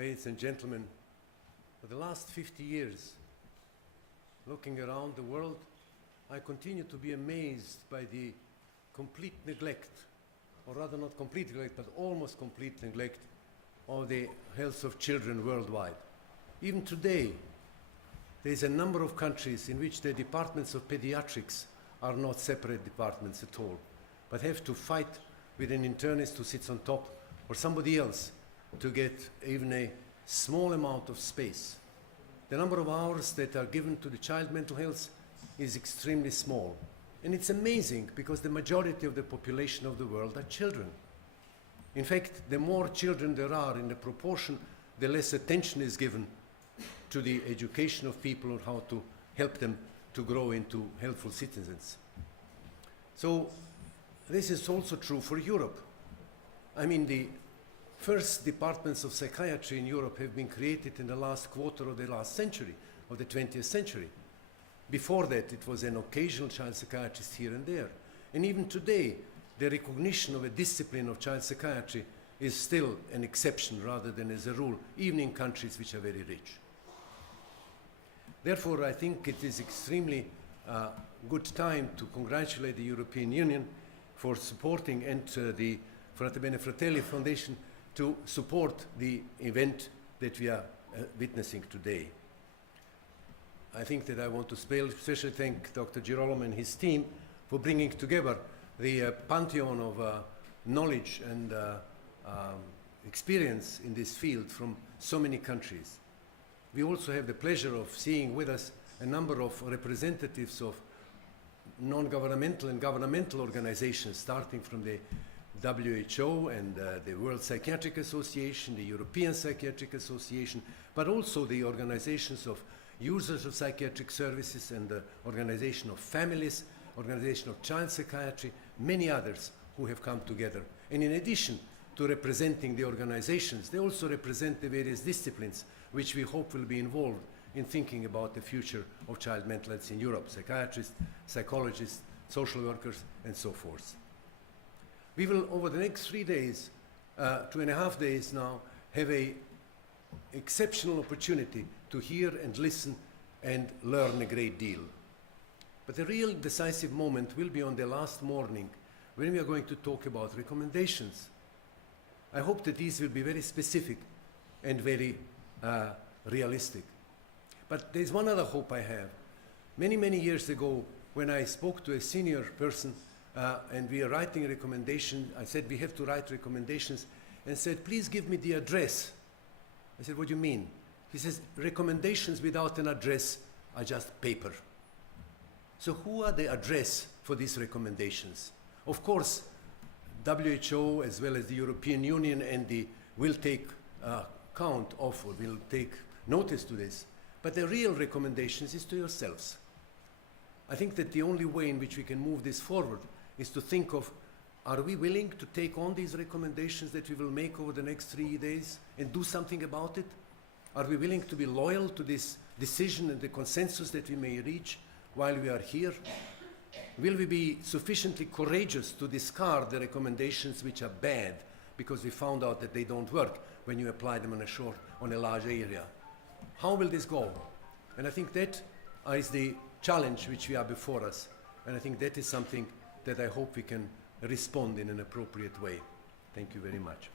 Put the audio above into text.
ladies and gentlemen, for the last 50 years, looking around the world, I continue to be amazed by the complete neglect, or rather not complete neglect, but almost complete neglect of the health of children worldwide. Even today, there is a number of countries in which the departments of pediatrics are not separate departments at all, but have to fight with an internist who sits on top or somebody else to get even a small amount of space. The number of hours that are given to the child mental health is extremely small. And it's amazing because the majority of the population of the world are children. In fact, the more children there are in the proportion, the less attention is given to the education of people on how to help them to grow into helpful citizens. So this is also true for Europe. I mean, the first departments of psychiatry in Europe have been created in the last quarter of the last century, of the 20th century. Before that, it was an occasional child psychiatrist here and there. And even today, the recognition of a discipline of child psychiatry is still an exception rather than as a rule, even in countries which are very rich. Therefore, I think it is extremely good time to congratulate the European Union for supporting and the Frate Bene Fratelli Foundation to support the event that we are witnessing today. I think that I want to especially thank Dr. Girolamo and his team for bringing together the pantheon of knowledge and experience in this field from so many countries. We also have the pleasure of seeing with us a number of representatives of non-governmental and governmental organizations, starting from the WHO and the World Psychiatric Association, the European Psychiatric Association, but also the organizations of users of psychiatric services and the organization of families, organization of child psychiatry, many others who have come together. And in addition to representing the organizations, they also represent the various disciplines which we hope will be involved in thinking about the future of child mental health in Europe, psychiatrists, psychologists, social workers, and so forth. We will, over the next 3 days, 2.5 days now, have an exceptional opportunity to hear and listen and learn a great deal. But the real decisive moment will be on the last morning when we are going to talk about recommendations. I hope that these will be very specific and very realistic. But there's one other hope I have. Many, many years ago, when I spoke to a senior person and we are writing a recommendation, I said we have to write recommendations, and said, please give me the address. I said, what do you mean? He says, recommendations without an address are just paper. So who are the address for these recommendations? Of course, WHO as well as the European Union will take count of, or will take notice to this. But the real recommendations is to yourselves. I think that the only way in which we can move this forward is to think of, are we willing to take on these recommendations that we will make over the next 3 days and do something about it? Are we willing to be loyal to this decision and the consensus that we may reach while we are here? Will we be sufficiently courageous to discard the recommendations which are bad because we found out that they don't work when you apply them on a large area? How will this go? And I think that is the challenge which we are before us. And I think that is something that I hope we can respond in an appropriate way. Thank you very much.